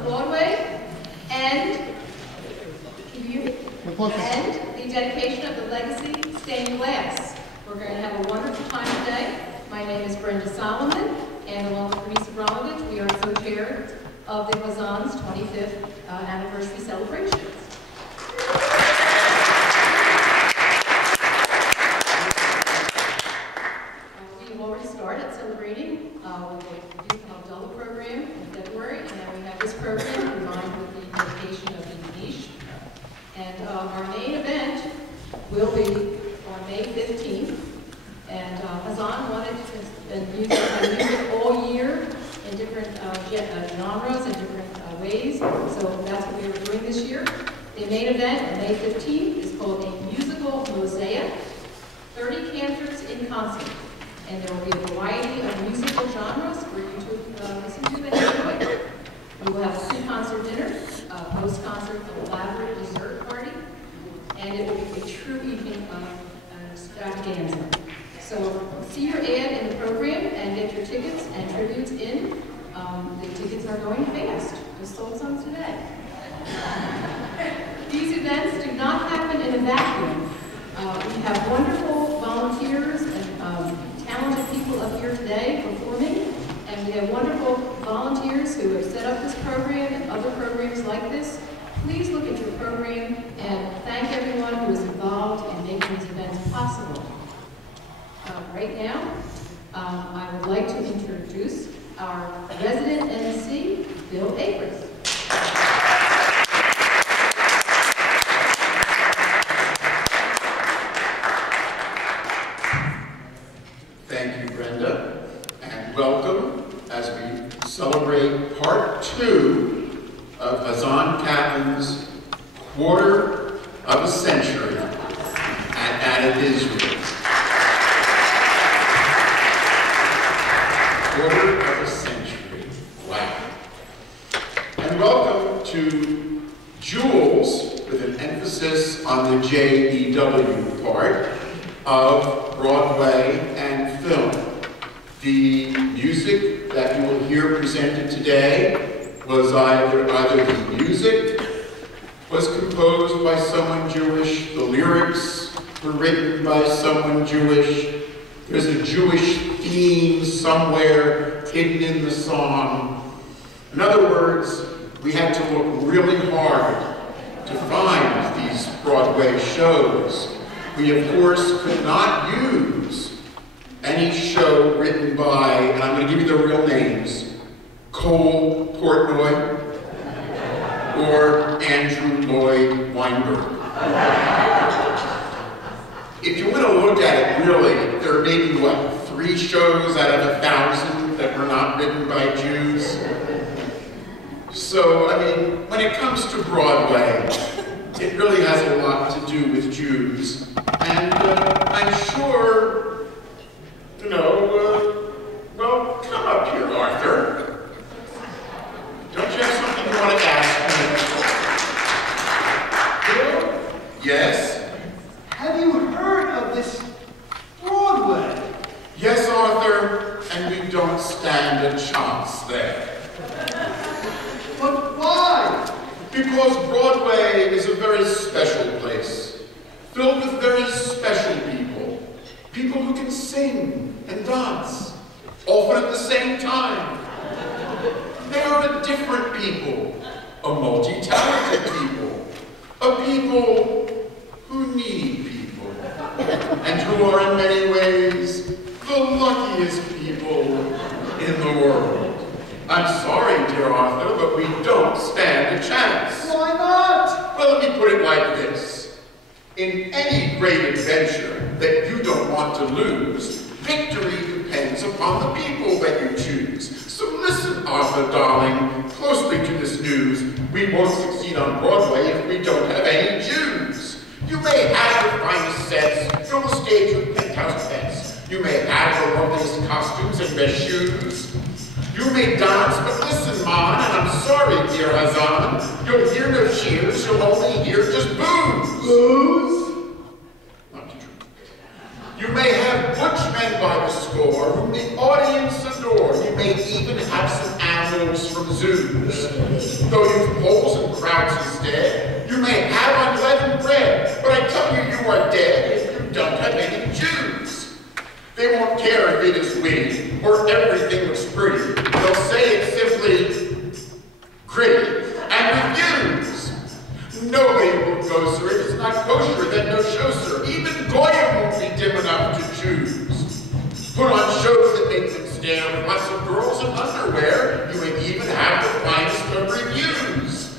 of Broadway, and the dedication of the Legacy Stained Glass. We're going to have a wonderful time today. My name is Brenda Solomon, and along with Teresa Bromwich, we are co-chair of the Hazzan's 25th anniversary celebrations. We've already started celebrating with the Youth Abdullah program in February, and then we have this program combined with the dedication of the niche. And our main event will be on May 15th. And Hazzan wanted to use music all year in different genres and different ways. So that's what we were doing this year. The main event on May 15th is called a musical mosaic, 30 cantors in concert. And there will be a variety of musical genres for you to listen to and enjoy. We will have a pre-concert dinner, a post-concert elaborate dessert party, and it will be a true evening of extravaganza. So see your ad in the program and get your tickets and tributes in. The tickets are going fast. Just sold some today. These events do not happen in a vacuum. We have wonderful volunteers and talented people up here today performing, and we have wonderful volunteers who have set up this program and other programs like this. Please look at your program and thank everyone who is involved in making these events possible. Right now, I would like to introduce our resident MC, Bill Akers. Thank you, Brenda, and welcome as we celebrate part 2 of Hazzan Katlin's quarter of a century at Adath Israel. Quarter of a century. Wow. And welcome to JEWels, with an emphasis on the J-E-W part of Broadway and film. The music that you will hear presented today was either the music was composed by someone Jewish, the lyrics were written by someone Jewish, there's a Jewish theme somewhere hidden in the song. In other words, we had to look really hard to find these Broadway shows. We, of course, could not use any show written by, and I'm going to give you the real names, Cole Portnoy or Andrew Lloyd Weinberg. If you want to look at it, really, there are maybe, what, 3 shows out of 1,000 that were not written by Jews? So, I mean, when it comes to Broadway, it really has a lot to do with Jews. And I'm sure, you know, well, come up here, Arthur. Don't you have something you want to ask me? Yes? Have you heard of this Broadway? Yes, Arthur, and we don't stand a chance there. But why? Because Broadway is a very special place, filled with very special people. People who can sing and dance, often at the same time. They are a different people, a multi-talented people, a people who need people, and who are in many ways the luckiest people in the world. I'm sorry, dear Arthur, but we don't stand a chance. Why not? Well, let me put it like this. In any great adventure that you don't want to lose, victory depends upon the people that you choose. So listen, Arthur, darling, closely to this news. We won't succeed on Broadway if we don't have any Jews. You may have the finest sets, fill the stage with penthouse pets. You may have the loveliest costumes and best shoes. You may dance, but listen, Mon, and I'm sorry, dear Hazzan, you'll hear no cheers, you'll only hear just boos. Boos? Not true. You may have butchmen by the score, whom the audience adore. You may even have some animals from zoos. Though you've holes and crowds instead, you may have unleavened bread, but I tell you, you are dead if you don't have any Jews. They won't care if it is witty or everything looks pretty. They'll say it's simply gritty and refuse. Nobody will go, sir, if it's not kosher, then no show, sir. Even Goyim won't be dim enough to choose. Put on shows that make them stare with lots of girls in underwear. You may even have the finest of reviews.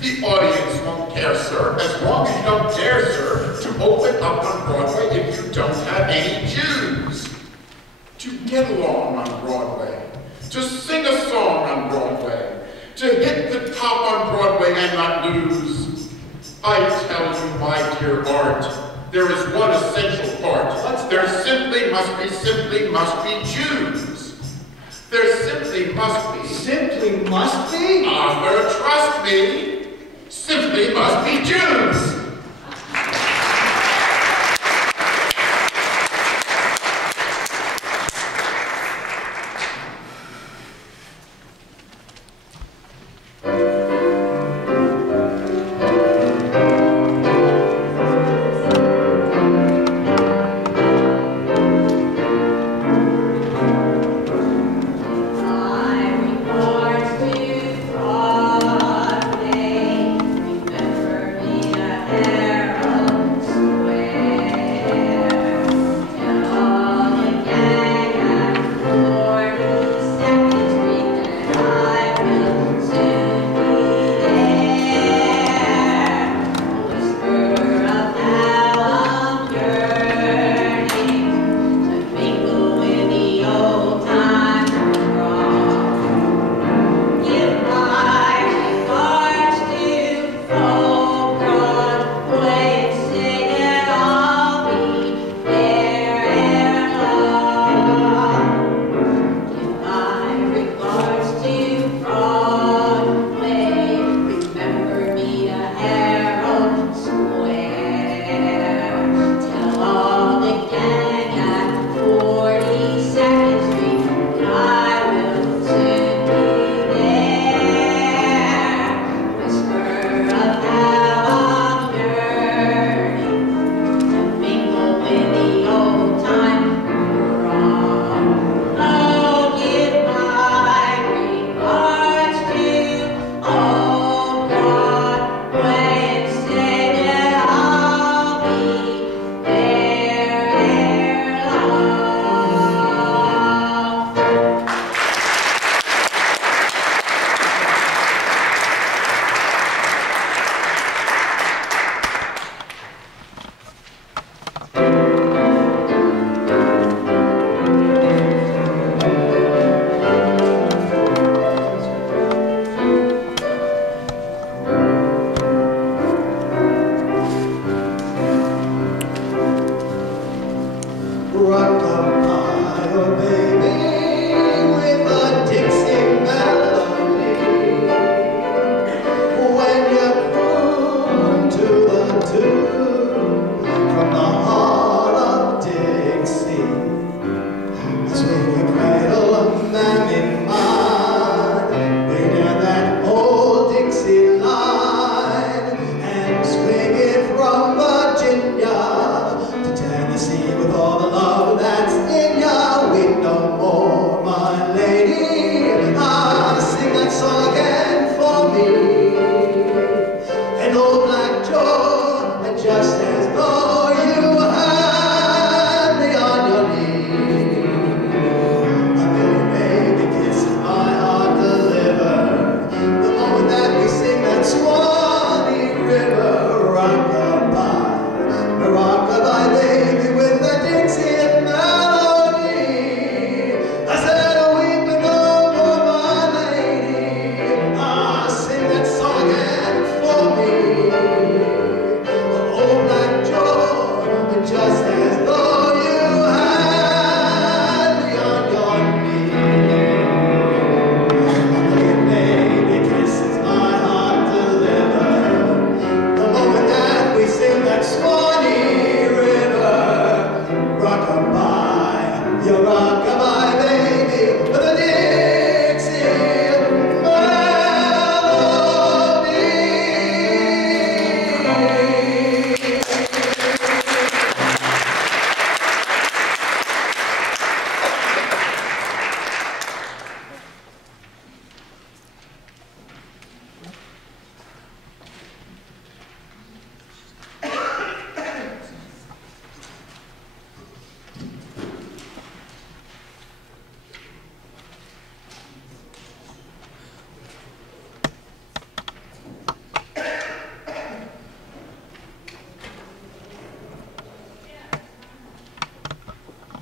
The audience won't care, sir, as long as you don't dare, sir, to open up on Broadway if you don't have any Jews. To get along on Broadway, to sing a song on Broadway, to hit the top on Broadway and not lose. I tell you, my dear art, there is one essential part. There simply must be Jews. There simply must be. Simply must be? Arthur, trust me. Simply must be Jews. Remember me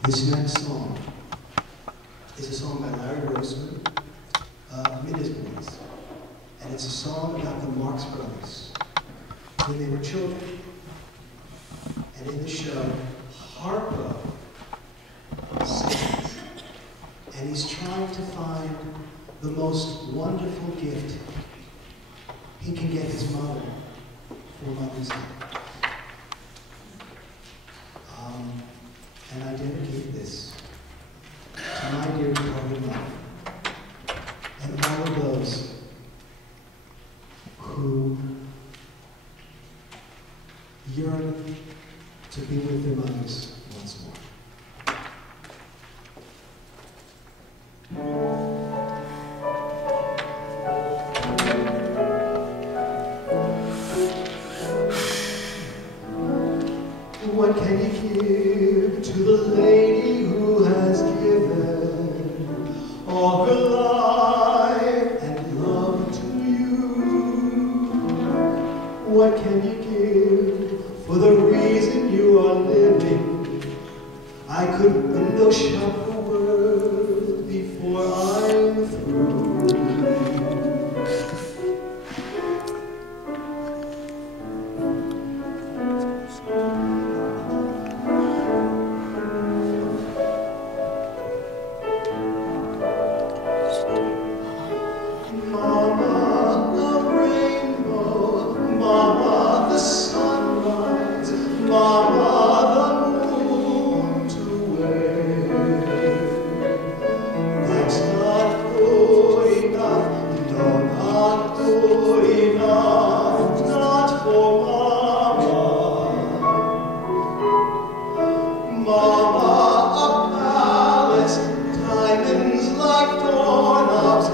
This next song is a song by Larry Grossman, Midda's Boys. And it's a song about the Marx Brothers when they were children. And in the show, Harpo sings. And he's trying to find the most wonderful gift he can get his mother for Mother's Day. And I dedicate this to my dear departed mother and all of those who yearn to be with their mothers once more. What can you give to the lady who has given all her life and love to you? What can you give for the reason you are living? I could window shop the world before I'm through. Mama, a palace, diamonds like doorknobs,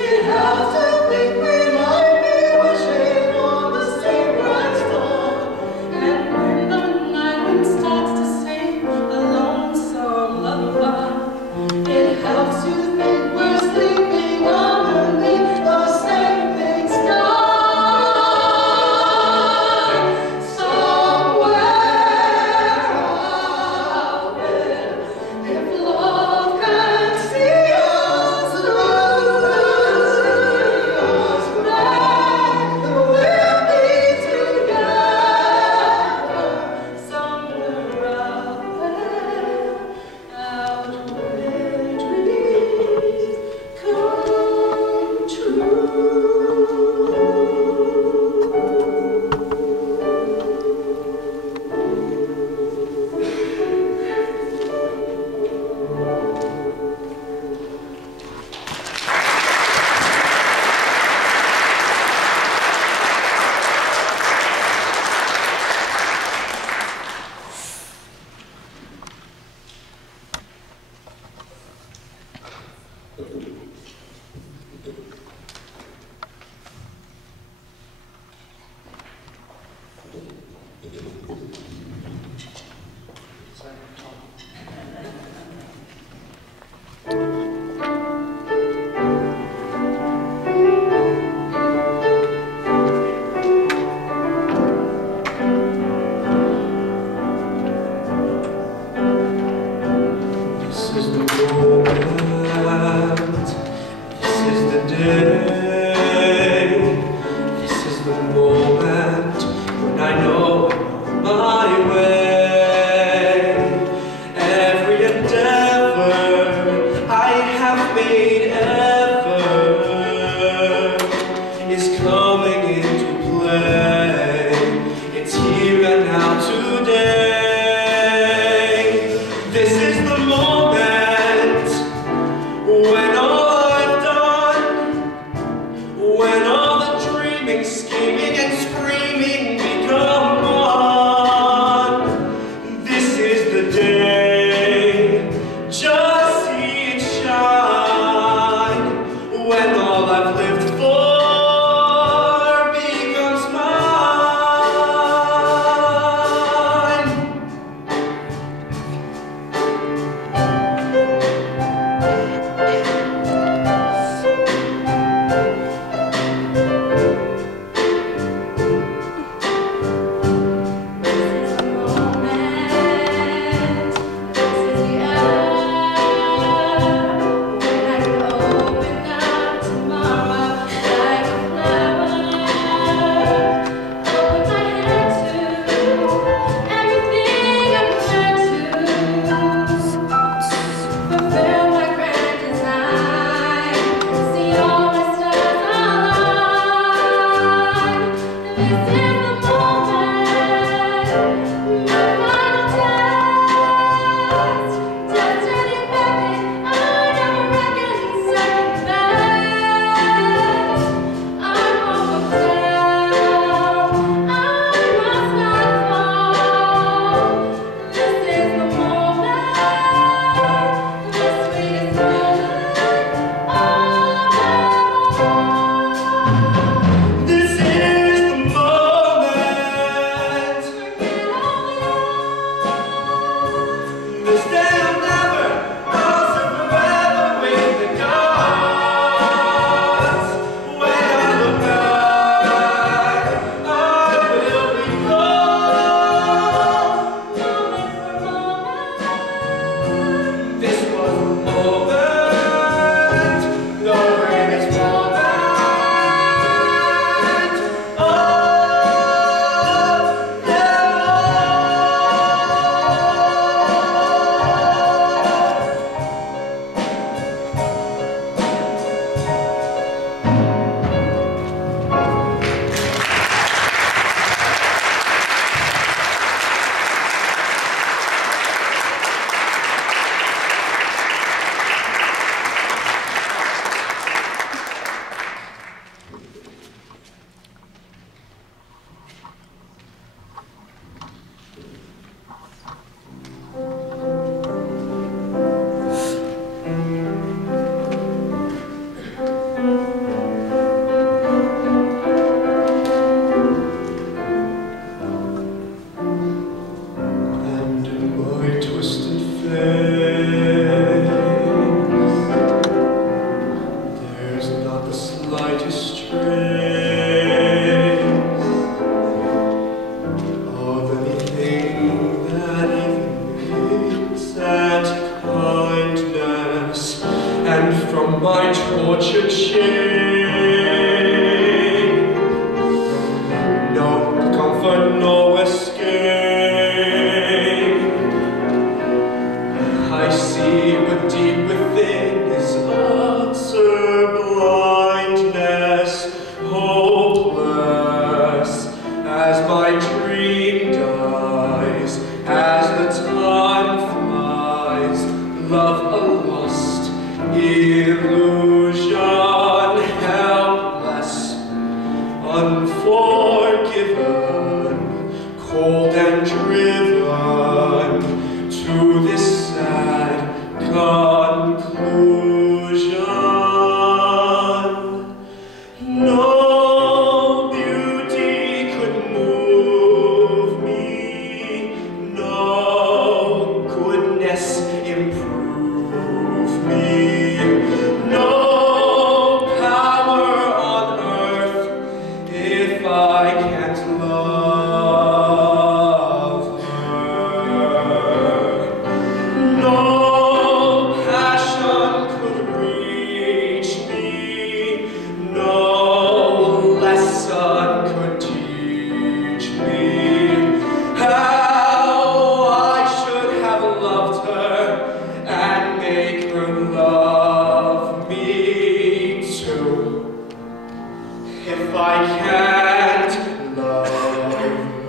It has to think we might be wishing coming into play. It's here and now today. This is the moment when all I've done, when all the dreaming, scheming, and screaming become one. This is the day, just see it shine, when all I've lived for becomes mine. If I can't love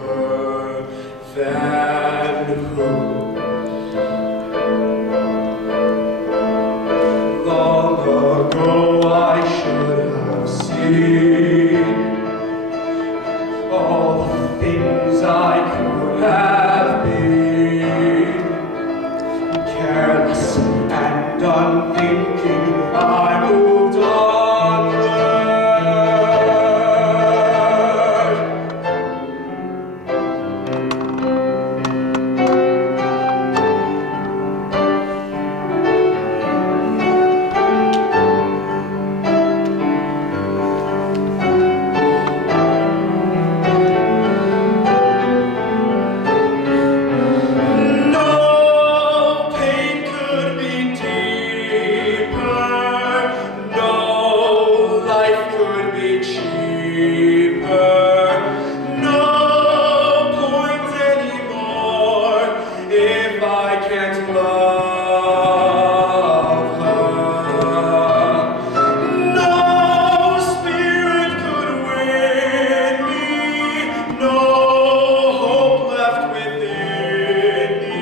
her, then who? Long ago I should have seen all the things I could have been. Careless and unthinking, I moved onward. No pain could be deeper, no life could be cheaper, no point anymore if I can't love her. No spirit could win me, no hope left within me.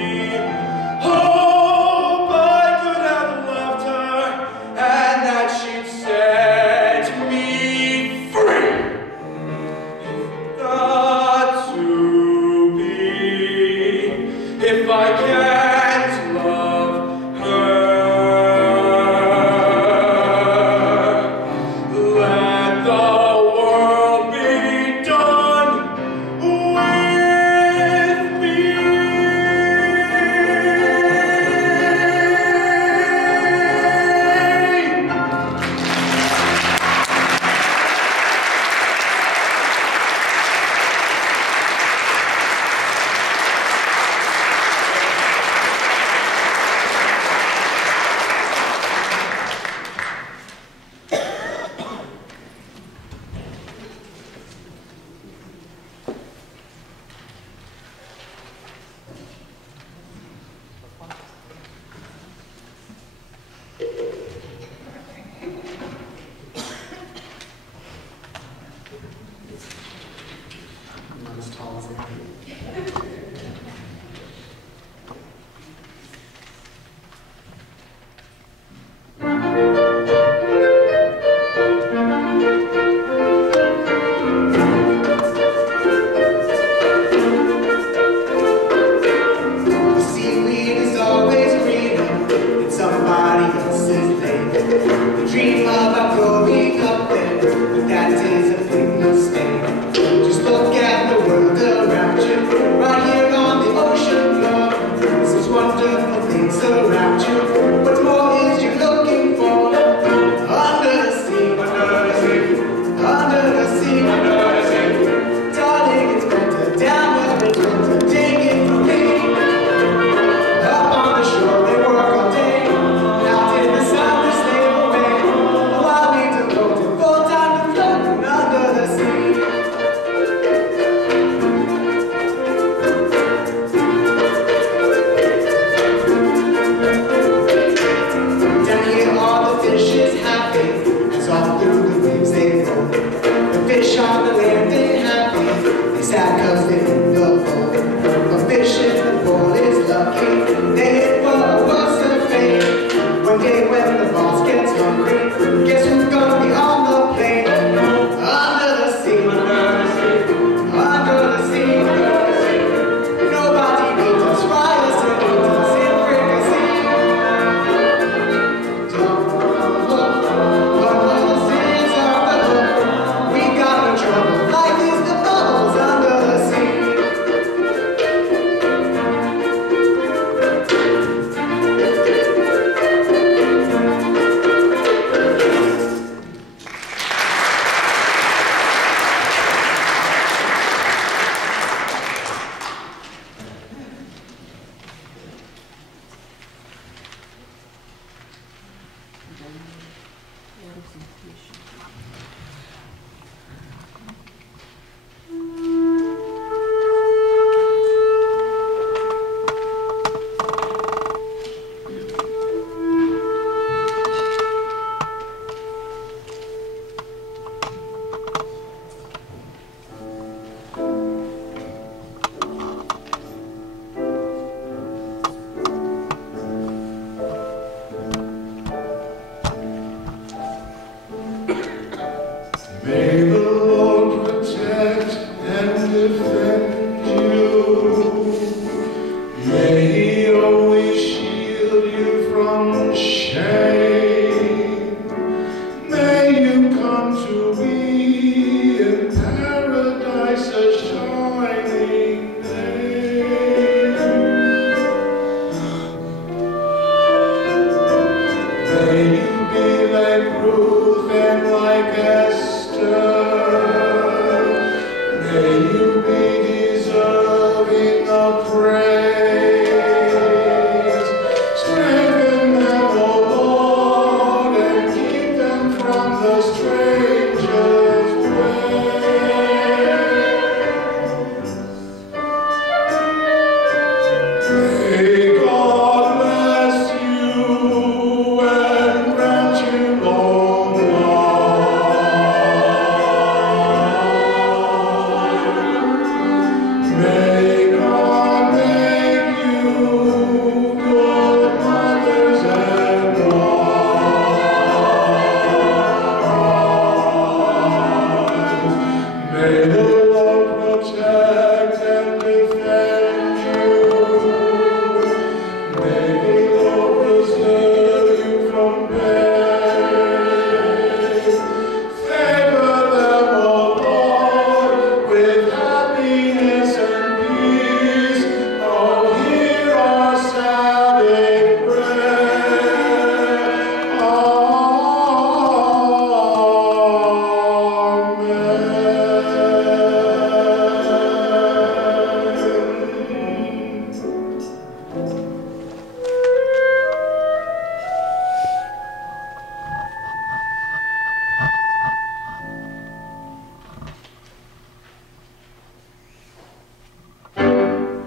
Hope I could have loved her and that she'd set me free. If not to be, if I can't love her, let the world be done with me. I'm not as tall as I am. The seaweed is always greener in somebody else's lake. The dream about growing up there, but that is a big mistake. Just look at the world around you, right here on the ocean floor. Such wonderful things around you. What more is you looking for? Under the sea, under the sea, under the sea, under the sea. Darling, it's better down where it's winter. Take it from me. Up on the shore, they work all day. Out in the sun, they slave away. While we devote it full time to floating under the sea. Down here, all the fishes happy, as all through the waves they roll. The fish on the land ain't happy, they sad 'cause they in the bowl. A fish in the bowl is lucky, they hit for what's the fate. One day when the boss gets hungry, guess who's gonna be on the plane? Under the sea, under the sea, under the sea, under the sea. Nobody needs us, fry us and eat us in fricassee. Don't look under the seas of the hook. We got no trouble, life is the bubbles under the sea.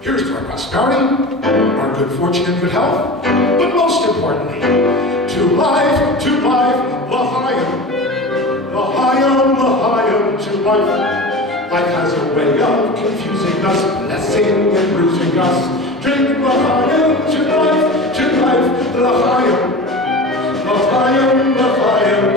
Here's to our prosperity, our good fortune and good health, but most importantly, to life, l'chaim, to life. Life has a way of confusing us, blessing and bruising us. Drink l'chaim, to life, l'chaim,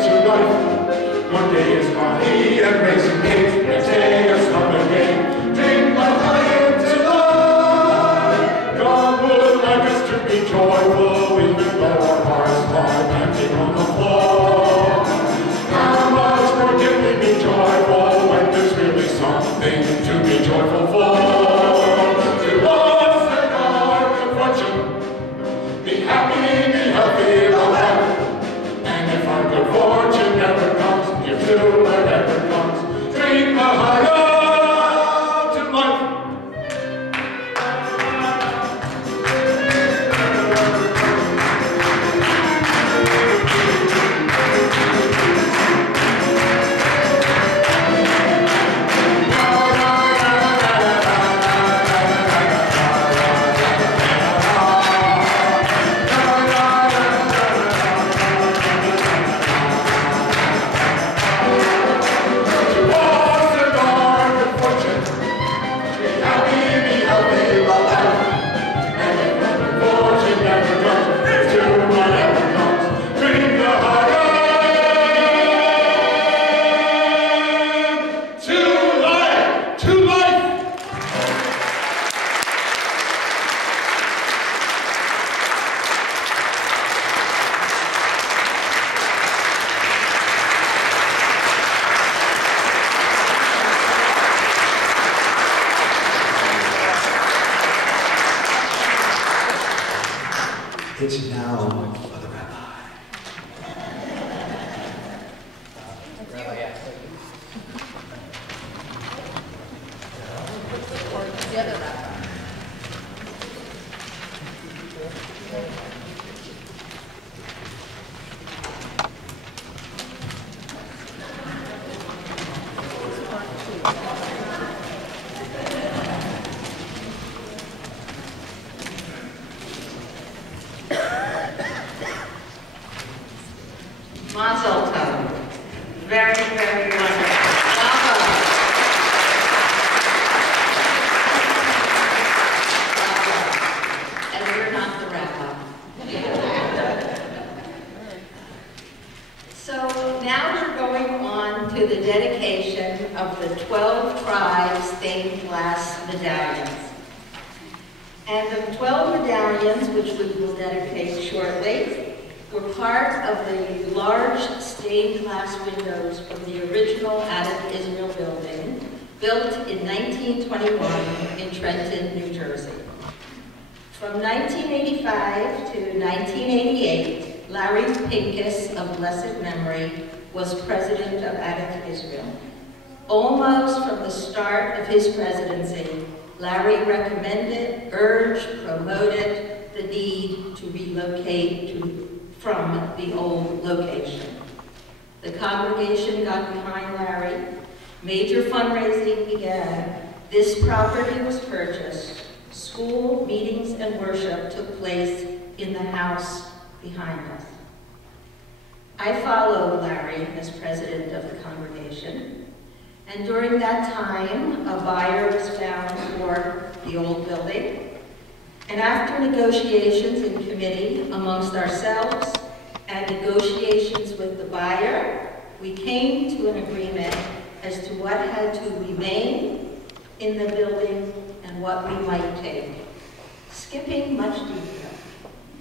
to life. One day is party and racing cake, next day a summer game. Drink l'chaim to life. God would like us to be joyful, even though our hearts lie panting on the floor. How much more can we be joyful when there's really something to be joyful for? To us and our good fortune, be happy, be healthy, love life. And if our good fortune never comes, give to whatever comes. Drink l'chaim to life. It's now for the rabbi. The other rabbi. Mazel tov. Very, very wonderful. Welcome. And we're not the rabbi. So now we're going on to the dedication of the 12 tribes stained glass medallions. And the 12 medallions, which we will dedicate shortly, were part of the large stained glass windows from the original Adath Israel building, built in 1921 in Trenton, New Jersey. From 1985 to 1988, Larry Pincus of blessed memory was president of Adath Israel. Almost from the start of his presidency, Larry recommended, urged, promoted the need to relocate from the old location. The congregation got behind Larry. Major fundraising began. This property was purchased. School, meetings, and worship took place in the house behind us. I followed Larry as president of the congregation, and during that time, a buyer was found for the old building. And after negotiations in committee amongst ourselves and negotiations with the buyer, we came to an agreement as to what had to remain in the building and what we might take. Skipping much detail.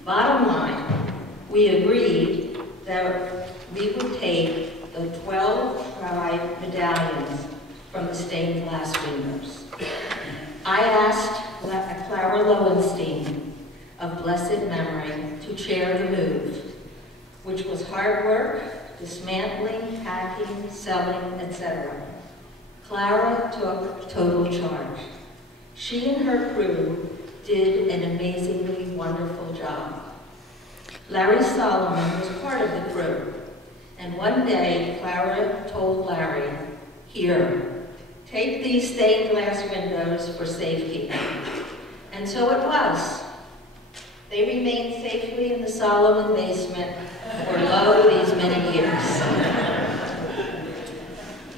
Bottom line, we agreed that we would take the 12 tribe medallions from the stained glass windows. I asked Clara Lowenstein of blessed memory to chair the move, which was hard work, dismantling, packing, selling, etc. Clara took total charge. She and her crew did an amazingly wonderful job. Larry Solomon was part of the crew, and one day Clara told Larry, "Here, take these stained glass windows for safekeeping. And so it was. They remained safely in the Solomon basement for lo these many years.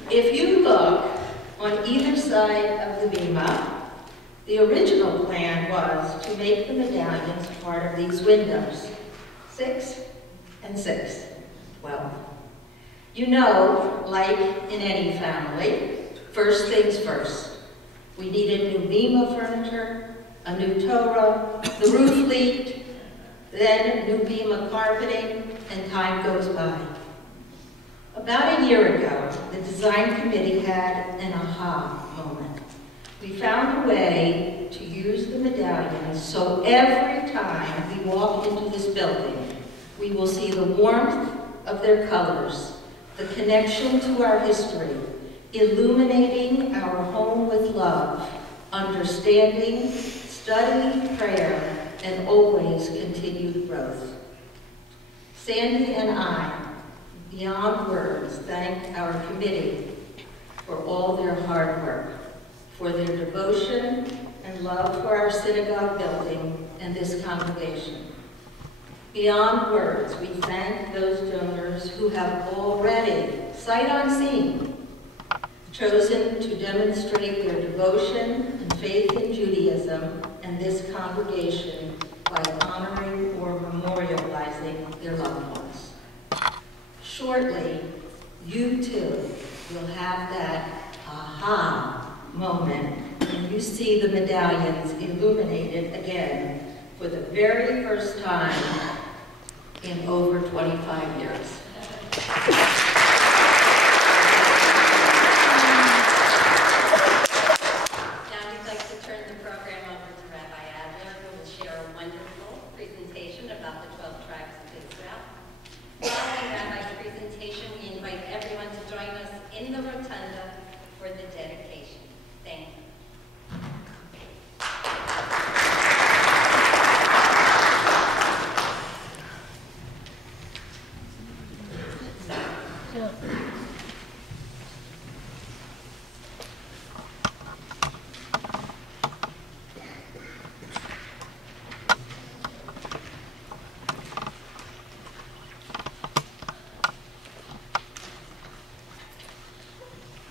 If you look on either side of the bima, the original plan was to make the medallions part of these windows. 6 and 6. Well, you know, like in any family, first things first. We needed new bima furniture, a new Torah, the roof leaked, then new bima carpeting, and time goes by. About a year ago, the design committee had an aha moment. We found a way to use the medallions so every time we walk into this building, we will see the warmth of their colors, the connection to our history, illuminating our home with love, understanding, study, prayer, and always continued growth. Sandy and I, beyond words, thank our committee for all their hard work, for their devotion and love for our synagogue building and this congregation. Beyond words, we thank those donors who have already, sight unseen, chosen to demonstrate their devotion and faith in Judaism and this congregation by honoring or memorializing their loved ones. Shortly, you too will have that aha moment when you see the medallions illuminated again for the very first time in over 25 years. Now we'd like to turn the program over to Rabbi Adler, who will share a wonderful presentation about the 12 tribes of Israel. Following Rabbi's presentation, we invite everyone to join us in the rotunda for the dedication. Thank you.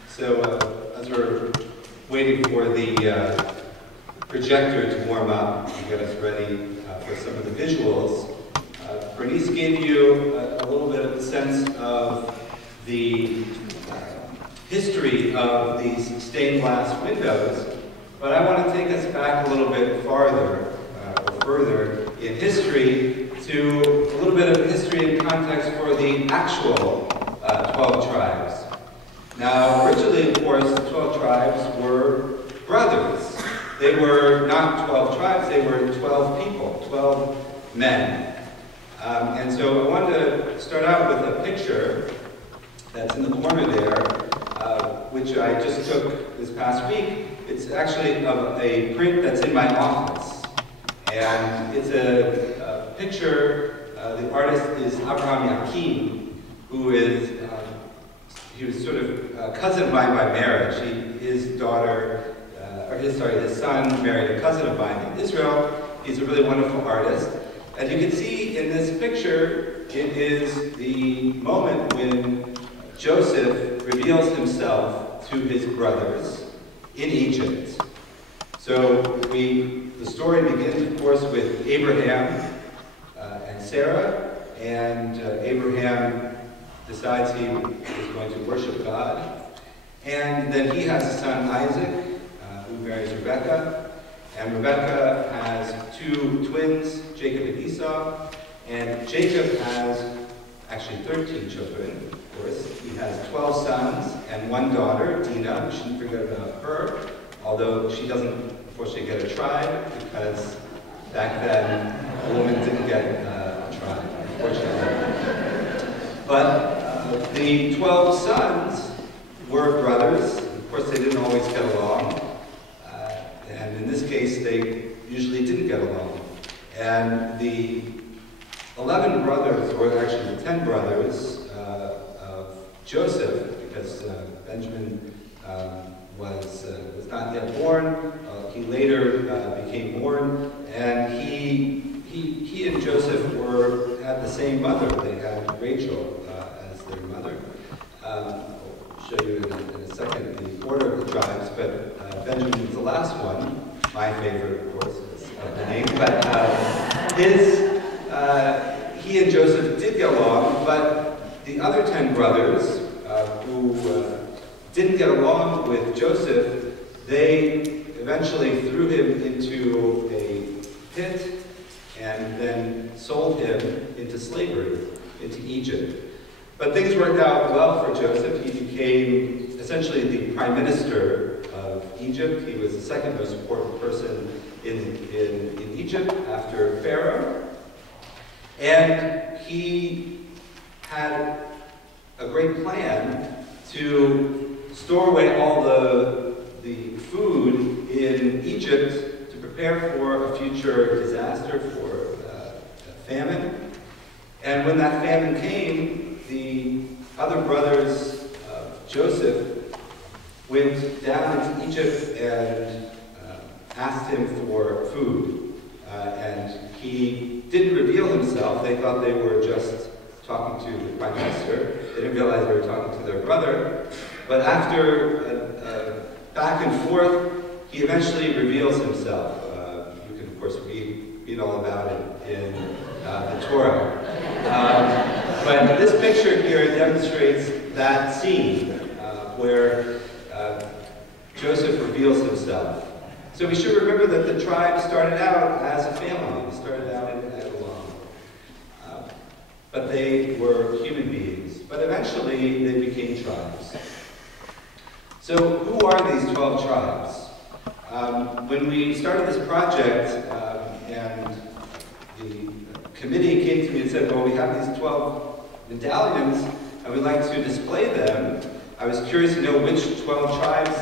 So as we're waiting for the projector to warm up and get us ready for some of the visuals, Bernice gave you a little bit of a sense of the history of these stained glass windows, but I want to take us back a little bit farther, or further in history, to a little bit of history and context for the actual 12 tribes. Now, originally, of course, the 12 tribes were brothers. They were not 12 tribes, they were 12 people, 12 men. And so I wanted to start out with a picture that's in the corner there, which I just took this past week. It's actually of a print that's in my office. And it's a picture, the artist is Abraham Yakim, who is, he was sort of cousin of mine by marriage. His son married a cousin of mine in Israel. He's a really wonderful artist. As you can see in this picture, it is the moment when Joseph reveals himself to his brothers in Egypt. So the story begins, of course, with Abraham and Sarah, and Abraham decides he is going to worship God. And then he has a son, Isaac, who marries Rebekah. And Rebekah has two twins, Jacob and Esau. And Jacob has actually 13 children, of course. He has 12 sons and one daughter, Dinah. We shouldn't forget about her, although she doesn't, unfortunately, get a tribe, because back then, a woman didn't get a tribe, unfortunately. But the 12 sons were brothers. Of course, they didn't always get along. And in this case, they usually didn't get along. And the 11 brothers, or actually the 10 brothers of Joseph, because Benjamin was not yet born, he later became born, and he and Joseph had the same mother. They had Rachel as their mother. I'll show you in a second the order of the tribes, but Benjamin's the last one. My favorite, of course, is the name. But he and Joseph did get along, but the other 10 brothers who didn't get along with Joseph, they eventually threw him into a pit and then sold him into slavery, into Egypt. But things worked out well for Joseph. He became essentially the prime minister of Egypt. He was the second most important person in Egypt after Pharaoh. And he had a great plan to store away all the food in Egypt to prepare for a future disaster, for a famine. And when that famine came, the other brothers of Joseph went down into Egypt and asked him for food. And he didn't reveal himself. They thought they were just talking to the prime minister. They didn't realize they were talking to their brother. But after back and forth, he eventually reveals himself. You can, of course, read all about it in the Torah. But this picture here demonstrates that scene where Joseph reveals himself. So we should remember that the tribe started out as a family. They started out as alone. But they were human beings. But eventually they became tribes. So who are these 12 tribes? When we started this project and the committee came to me and said, well, we have these 12 medallions and we'd like to display them, I was curious to know which 12 tribes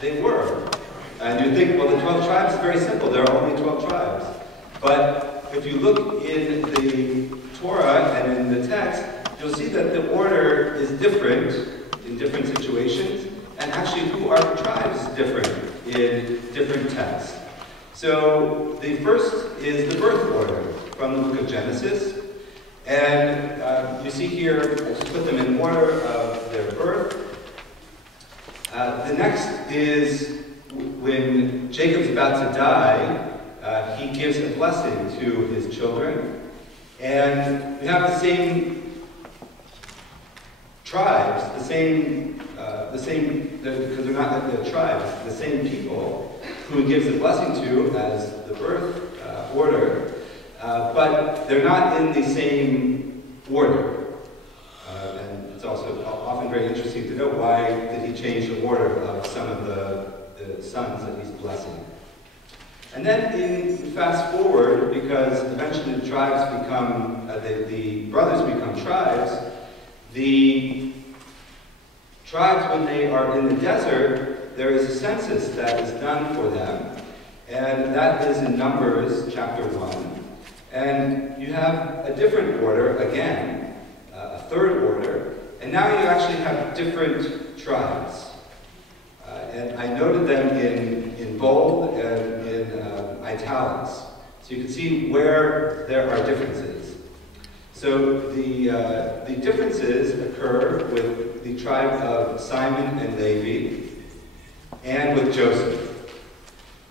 they were. And you think, well, the 12 tribes is very simple. There are only 12 tribes. But if you look in the Torah and in the text, you'll see that the order is different in different situations. And actually, who are the tribes is different in different texts. So the first is the birth order from the book of Genesis. And you see here, I just put them in order of their birth. The next is when Jacob's about to die, he gives a blessing to his children. And we have the same tribes, because they're not the tribes, the same people who he gives a blessing to as the birth order, but they're not in the same order. And it's also often very interesting to know why did he change the order of some of the sons that he's blessing. And then you fast forward, because eventually the tribes become, the brothers become tribes. The tribes, when they are in the desert, there is a census that is done for them, and that is in Numbers chapter 1. And you have a different order again, a third order, and now you actually have different tribes. And I noted them in bold and in italics, so you can see where there are differences. So the differences occur with the tribe of Simon and Levi, and with Joseph.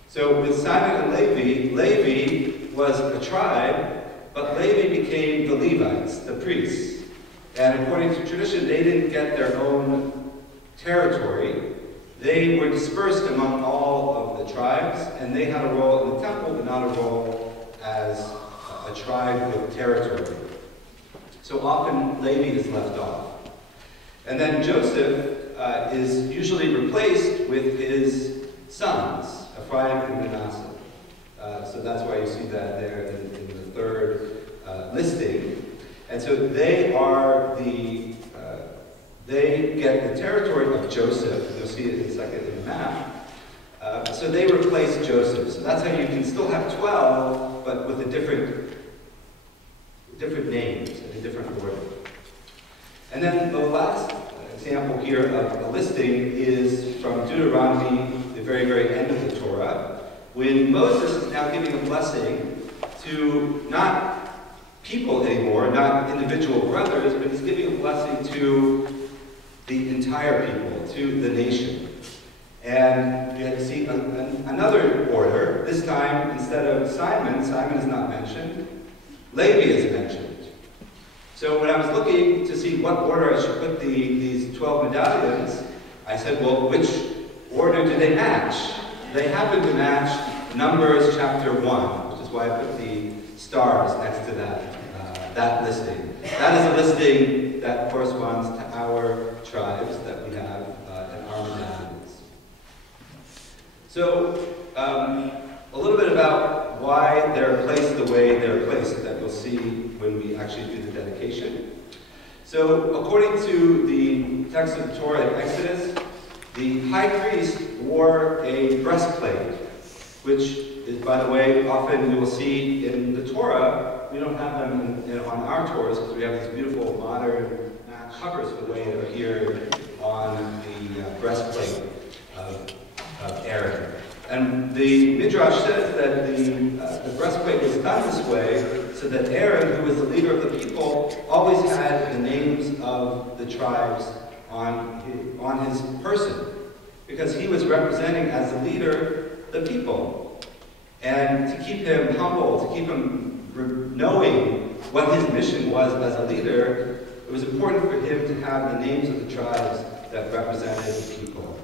So with Simon and Levi, Levi was a tribe, but Levi became the Levites, the priests. And according to tradition, they didn't get their own territory. They were dispersed among all of the tribes, and they had a role in the temple, but not a role as a tribe with territory. So often Levi is left off. And then Joseph is usually replaced with his sons, Ephraim and Manasseh. So that's why you see that there in the third listing. And so they are they get the territory of Joseph. You'll see it in a second in the map. So they replace Joseph. So that's how you can still have 12, but with a different names and a different order. And then the last example here of a listing is from Deuteronomy, the very, very end of the Torah, when Moses is now giving a blessing to not people anymore, not individual brothers, but he's giving a blessing to the entire people, to the nation. And you see another order. This time, instead of Simon, Simon is not mentioned, Levi is mentioned. So when I was looking to see what order I should put these 12 medallions, I said, well, which order do they match? They happen to match Numbers chapter 1, which is why I put the stars next to that listing. That is a listing that corresponds to our tribes that we have in our medallions. So, a little bit about why they're placed the way they're placed, that you'll see when we actually do the dedication. So, according to the text of the Torah in Exodus, the high priest wore a breastplate, which is, by the way, often you will see in the Torah. We don't have them on our Torahs because we have these beautiful modern covers for the way they're here on the breastplate of Aaron. And the Midrash says that the breastplate was done this way so that Aaron, who was the leader of the people, always had the names of the tribes on his person, because he was representing as the leader the people. And to keep him humble, to keep him knowing what his mission was as a leader, it was important for him to have the names of the tribes that represented the people.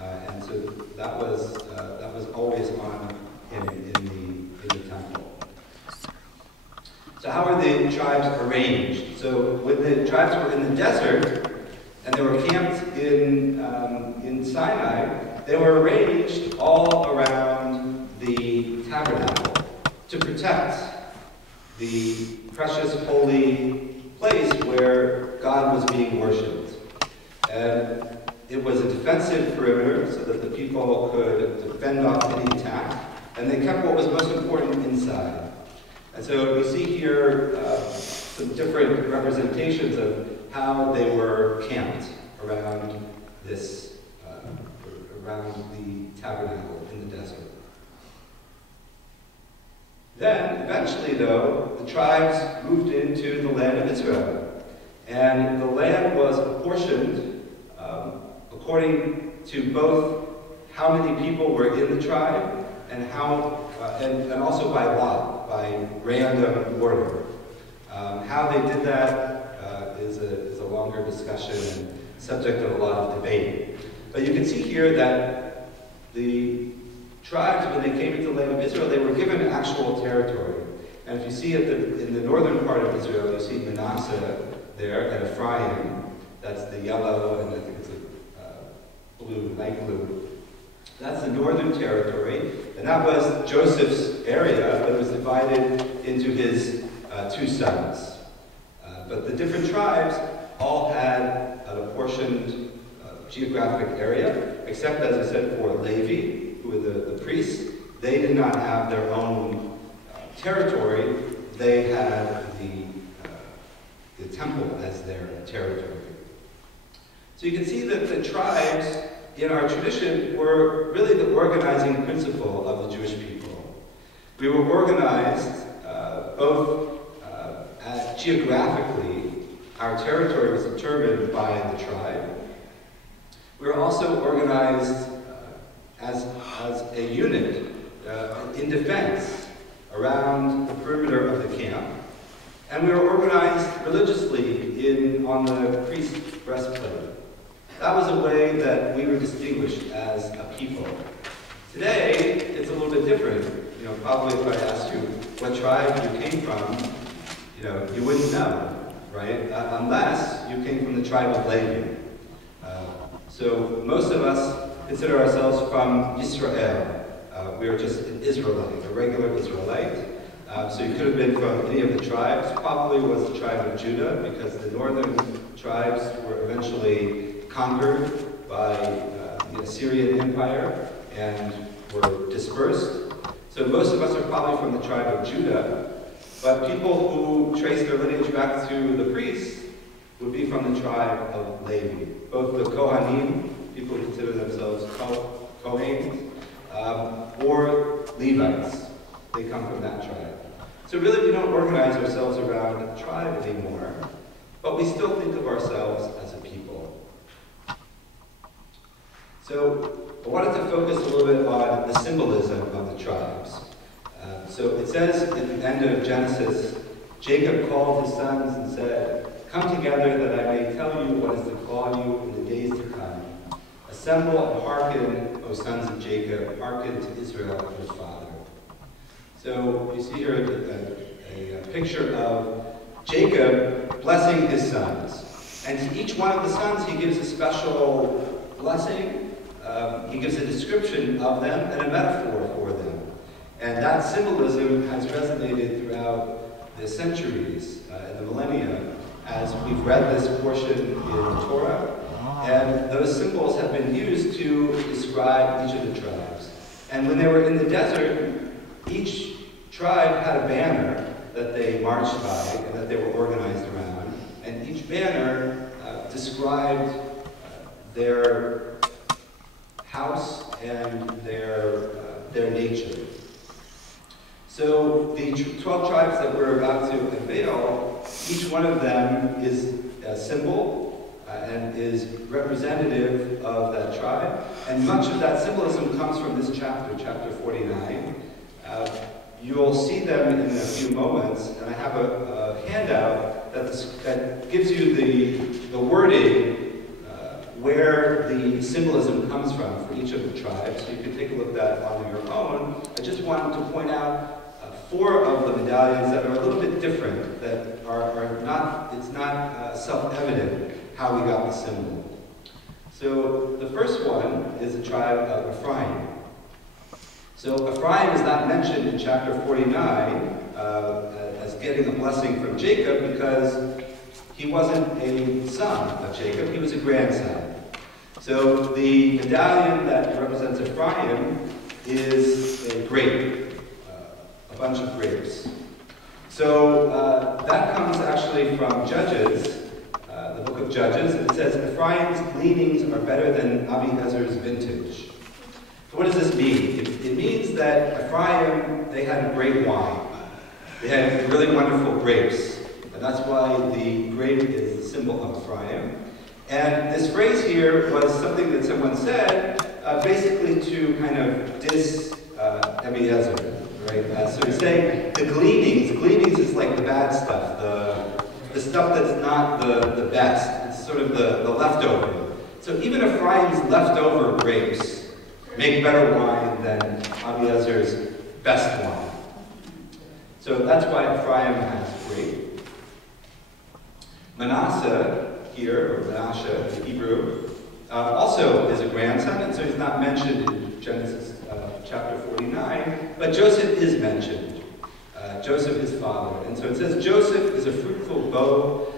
And so that was always on him in the temple. So how are the tribes arranged? So when the tribes were in the desert and they were camped in Sinai, they were arranged all around the tabernacle to protect the precious holy place where God was being worshipped. And it was a defensive perimeter so that the people could fend off any attack, and they kept what was most important inside. And so you see here some different representations of how they were camped around this, around the tabernacle in the desert. Then, eventually though, the tribes moved into the land of Israel. And the land was apportioned according to both how many people were in the tribe and how, and also by lot, by random order. How they did that is a longer discussion and subject of a lot of debate. But you can see here that the tribes, when they came into the land of Israel, they were given actual territory. And if you see in the northern part of Israel, you see Manasseh there, and Ephraim. That's the yellow, and I think it's a blue, light blue. That's the northern territory, and that was Joseph's area, but it was divided into his 2 sons. But the different tribes all had an apportioned geographic area, except, as I said, for Levi, who were the priests. They did not have their own territory. They had the temple as their territory. So you can see that the tribes in our tradition were really the organizing principle of the Jewish people. We were organized both geographically. Our territory was determined by the tribe. We were also organized as a unit in defense around the perimeter of the camp. And we were organized religiously on the priest's breastplate. That was a way that we were distinguished as a people. Today, it's a little bit different. You know, probably if I asked you what tribe you came from, you know, you wouldn't know, right? Unless you came from the tribe of Levi. So most of us consider ourselves from Israel. We are just an Israelite, a regular Israelite. So you could have been from any of the tribes. Probably was the tribe of Judah, because the northern tribes were eventually conquered by the Assyrian Empire and were dispersed. So most of us are probably from the tribe of Judah, but people who trace their lineage back to the priests would be from the tribe of Levi. Both the Kohanim, people who consider themselves Kohanim, or Levites. They come from that tribe. So really, we don't organize ourselves around a tribe anymore, but we still think of ourselves as a people. So I wanted to focus a little bit on the symbolism of the tribes. So it says at the end of Genesis, Jacob called his sons and said, "Come together that I may tell you what is to call you in the days to come. Assemble and hearken, O sons of Jacob, hearken to Israel your father." So you see here a picture of Jacob blessing his sons. And to each one of the sons, he gives a special blessing. He gives a description of them and a metaphor for them. And that symbolism has resonated throughout the centuries and the millennia as we've read this portion in Torah. And those symbols have been used to describe each of the tribes. And when they were in the desert, each tribe had a banner that they marched by and that they were organized around. And each banner described their house and their nature. So the 12 tribes that we're about to unveil, each one of them is a symbol and is representative of that tribe. And much of that symbolism comes from this chapter, chapter 49. You'll see them in a few moments, and I have a handout that gives you the wording where the symbolism comes from for each of the tribes. You can take a look at that on your own. I just wanted to point out 4 of the medallions that are a little bit different, that are not, it's not self-evident how we got the symbol. So the first one is the tribe of Ephraim. So Ephraim is not mentioned in chapter 49 as getting a blessing from Jacob because he wasn't a son of Jacob, he was a grandson. So the medallion that represents Ephraim is a grape, a bunch of grapes. So that comes actually from Judges, the book of Judges, and it says, "Ephraim's gleanings are better than Abiezer's vintage." So what does this mean? It means that Ephraim, they had great wine. They had really wonderful grapes. And that's why the grape is the symbol of Ephraim. And this phrase here was something that someone said, basically to kind of diss Abiezer, right? So he's saying the gleanings is like the bad stuff, the stuff that's not the best. It's sort of the leftover. So even Ephraim's leftover grapes make better wine than Abiezer's best wine. So that's why Ephraim has grape. Manasseh here, or Menashe in Hebrew, also is a grandson, and so he's not mentioned in Genesis chapter 49, but Joseph is mentioned. Joseph, his father. And so it says, Joseph is a fruitful bough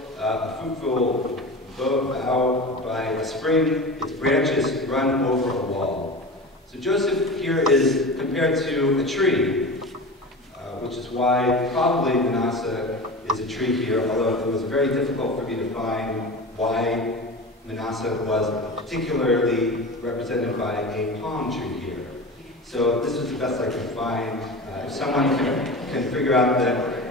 bough by a spring, its branches run over a wall. So Joseph here is compared to a tree, which is why probably Manasseh is a tree here, although it was very difficult for me to find why Manasseh was particularly represented by a palm tree here. So this is the best I can find. If someone can figure out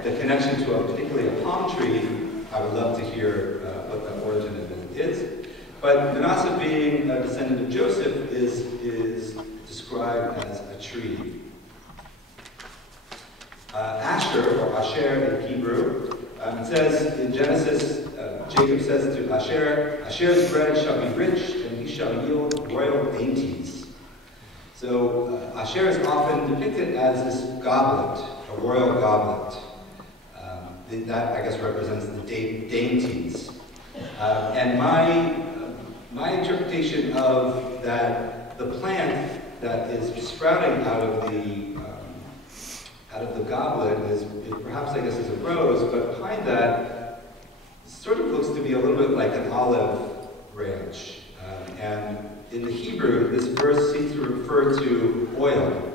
the connection to particularly a palm tree, I would love to hear what the origin of it is. But Manasseh, being a descendant of Joseph, is described as a tree. Asher, or Asher in Hebrew, it says in Genesis, Jacob says to Asher, Asher's bread shall be rich, and he shall yield royal dainties. So Asher is often depicted as this goblet, a royal goblet. That, I guess, represents the dainties. And my interpretation of that, the plant that is sprouting out of the goblet is perhaps, I guess, is a rose, but behind that sort of looks to be a little bit like an olive branch. And in the Hebrew, this verse seems to refer to oil.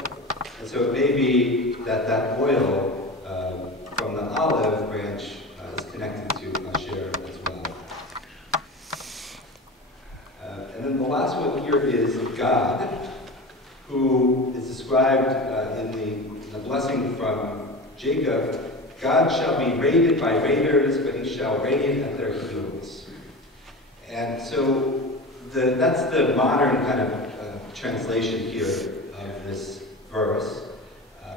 And so it may be that oil from the olive branch is connected to Asher as well. And then the last one here is God, who is described in the blessing from Jacob, God shall be raided by raiders, but he shall raid at their heels. And so that's the modern kind of translation here of this verse.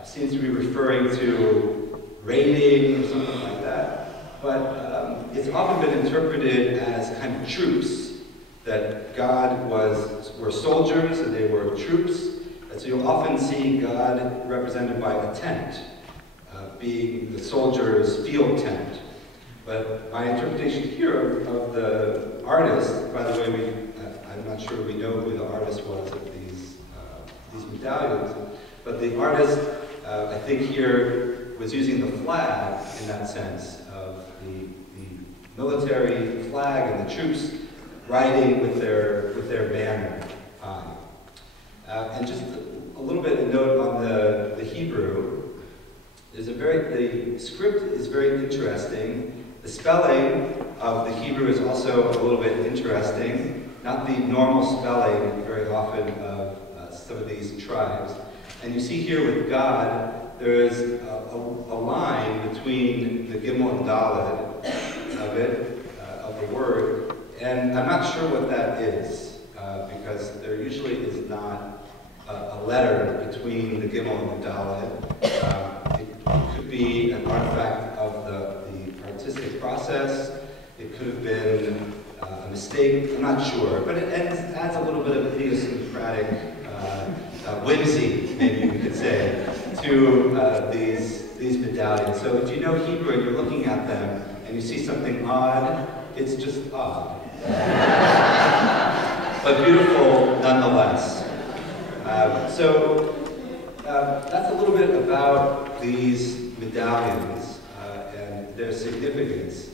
Seems to be referring to raiding or something like that. But it's often been interpreted as kind of troops, that God were soldiers and they were troops. And so you'll often see God represented by a tent, being the soldier's field tent. But my interpretation here of the artist, by the way, I'm not sure we know who the artist was of these medallions, but the artist, I think here, was using the flag in that sense of the military flag and the troops riding with their banner high. And just a little bit of note on the Hebrew. The script is very interesting. The spelling of the Hebrew is also a little bit interesting. Not the normal spelling very often of some of these tribes. And you see here with God, there is a line between the Gimel and Dalet of the word. And I'm not sure what that is, because there usually is not a letter between the Gimel and the Dalet. It could be an artifact of the artistic process. It could have been a mistake. I'm not sure. But it adds a little bit of idiosyncratic whimsy, maybe we could say, to these medallions. So if you know Hebrew and you're looking at them and you see something odd, it's just odd. But beautiful nonetheless. So that's a little bit about these medallions and their significance.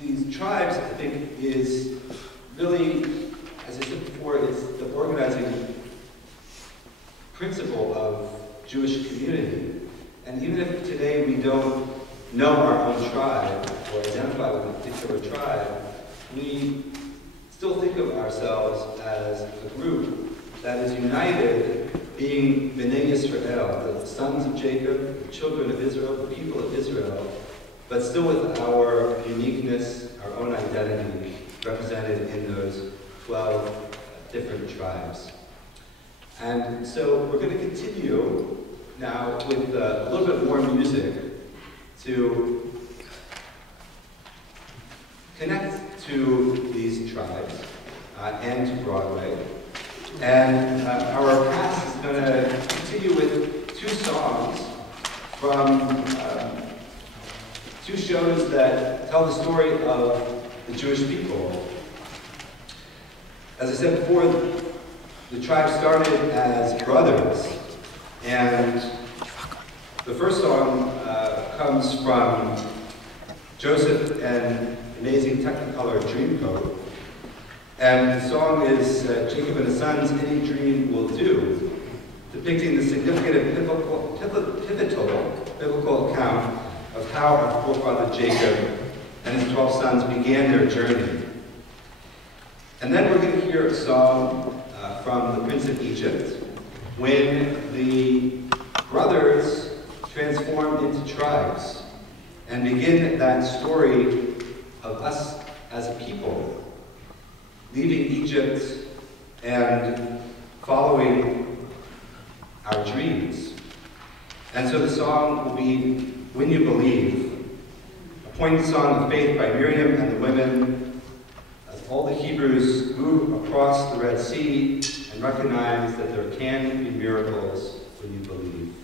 These tribes, I think, is really, as I said before, it's the organizing principle of Jewish community. And even if today we don't know our own tribe or identify with a particular tribe, we still think of ourselves as a group that is united, being Bnei Yisrael, the sons of Jacob, the children of Israel, the people of Israel, but still with our uniqueness, our own identity, represented in those 12 different tribes. And so we're going to continue now with a little bit more music to connect to these tribes and to Broadway. And our cast is going to continue with two songs from two shows that tell the story of the Jewish people. As I said before, the tribe started as brothers, and the first song comes from Joseph and Amazing Technicolor Dreamcoat. And the song is Jacob and his Sons, Any Dream Will Do, depicting the significant and pivotal biblical account of how our forefather Jacob and his 12 sons began their journey. And then we're going to hear a song from the Prince of Egypt, when the brothers transformed into tribes and begin that story of us as a people, leaving Egypt and following our dreams. And so the song will be When You Believe, a poignant song of faith by Miriam and the women, as all the Hebrews move across the Red Sea and recognize that there can be miracles when you believe.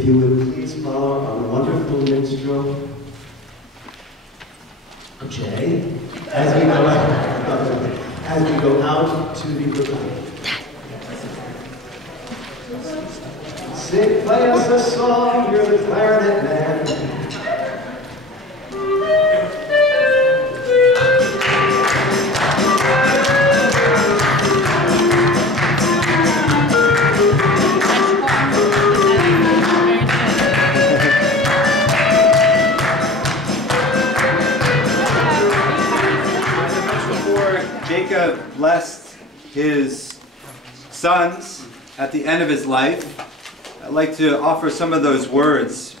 If you would please follow our wonderful minstrel, Jay, as we go out to the pavilion. Sing, play us a song, you're the clarinet man. Jacob blessed his sons at the end of his life. I'd like to offer some of those words.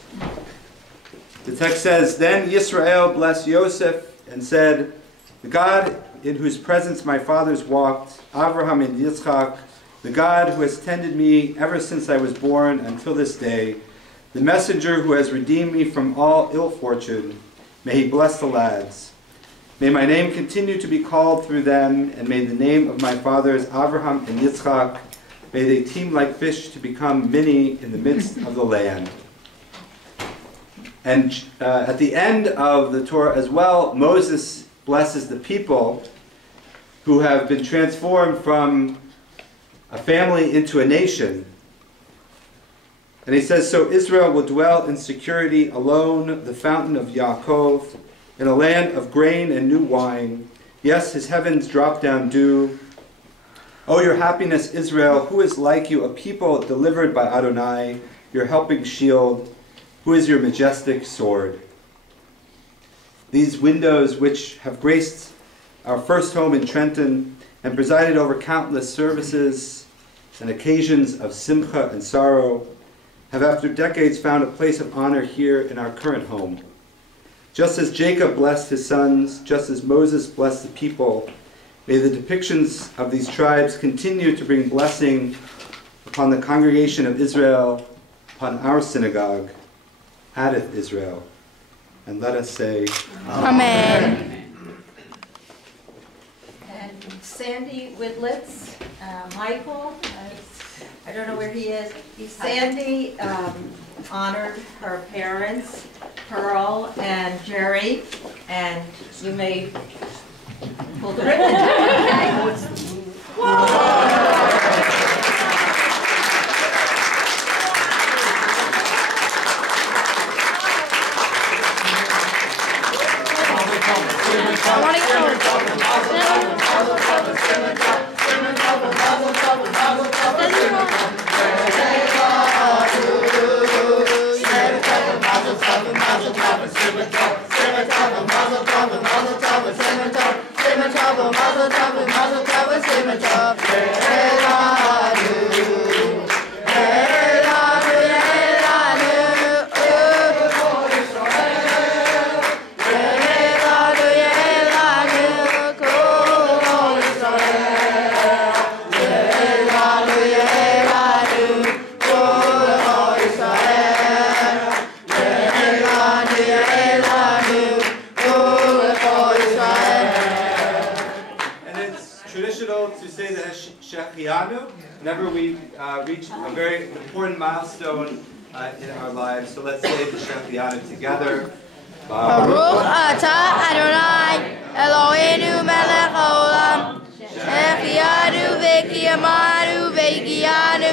The text says, "Then Yisrael blessed Yosef and said, the God in whose presence my fathers walked, Abraham and Yitzchak, the God who has tended me ever since I was born until this day, the messenger who has redeemed me from all ill fortune, may he bless the lads. May my name continue to be called through them, and may the name of my fathers Abraham and Yitzchak, may they teem like fish to become many in the midst of the land." And at the end of the Torah as well, Moses blesses the people who have been transformed from a family into a nation. And he says, "So Israel will dwell in security alone, the fountain of Yaakov, in a land of grain and new wine. Yes, his heavens drop down dew. Oh, your happiness, Israel, who is like you, a people delivered by Adonai, your helping shield, who is your majestic sword." These windows, which have graced our first home in Trenton and presided over countless services and occasions of simcha and sorrow, have after decades found a place of honor here in our current home. Just as Jacob blessed his sons, just as Moses blessed the people, may the depictions of these tribes continue to bring blessing upon the congregation of Israel, upon our synagogue, Adath Israel. And let us say, Amen. And Sandy Widlitz, Michael, I don't know where he is. Sandy honored her parents, Pearl and Jerry, and you may pull the ribbon. Whenever we reach a very important milestone in our lives, so let's say the Shechianu together. Baruch atah Adonai Eloheinu melech haolam Shechianu v'kiyamanu v'higiyanu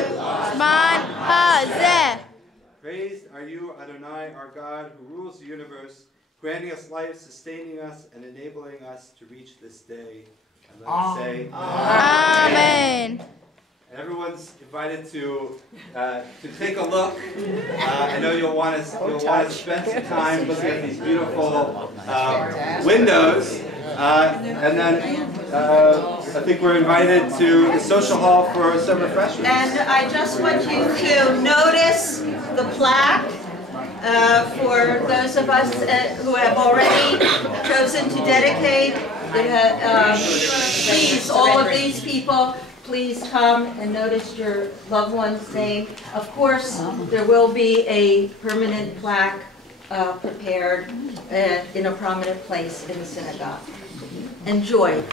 zman hazeh. Praised are you, Adonai, our God, who rules the universe, granting us life, sustaining us, and enabling us to reach this day. And let us say, Amen. Everyone's invited to take a look. I know you'll want to spend some time looking at these beautiful windows, and then I think we're invited to the social hall for some refreshments. And I just want you to notice the plaque for those of us who have already chosen to dedicate. Please, all of these people, please come and notice your loved one's name. Of course, there will be a permanent plaque prepared in a prominent place in the synagogue. Enjoy.